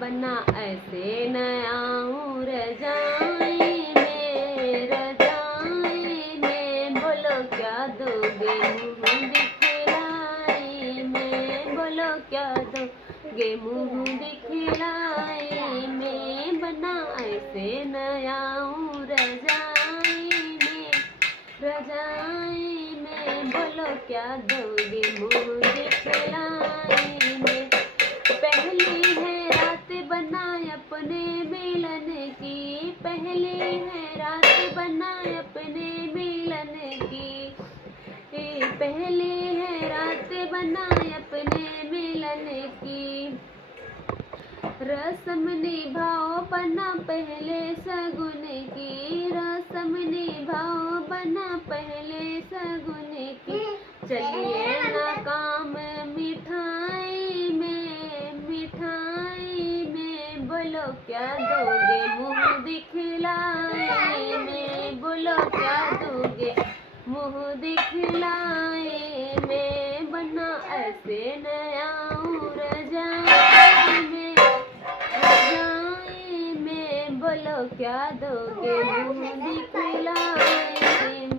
बना ऐसे नया हूँ रजाई में बोलो क्या दोगे मुँह दिखलाई में बोलो क्या दोगे मुँह दिखलाई में बना ऐसे नया हूँ रजाई में बोलो क्या दोगे मुँह दिखलाई में पहली है रात बनाए अपने मिलन की पहली है रात बनाए अपने मिलन की पहली है रात बनाए अपने मिलन की रस्म निभाओ बना पहले सगुन की रस्म निभाओ बना पहले सगुन की चलिए ना काम मिठाई में बोलो क्या दोगे मुँह दिखलाई में बोलो क्या दोगे मुँह दिखलाई में बना ऐसे नया हूँ रजाई में बोलो क्या दोगे मुँह दिखलाई।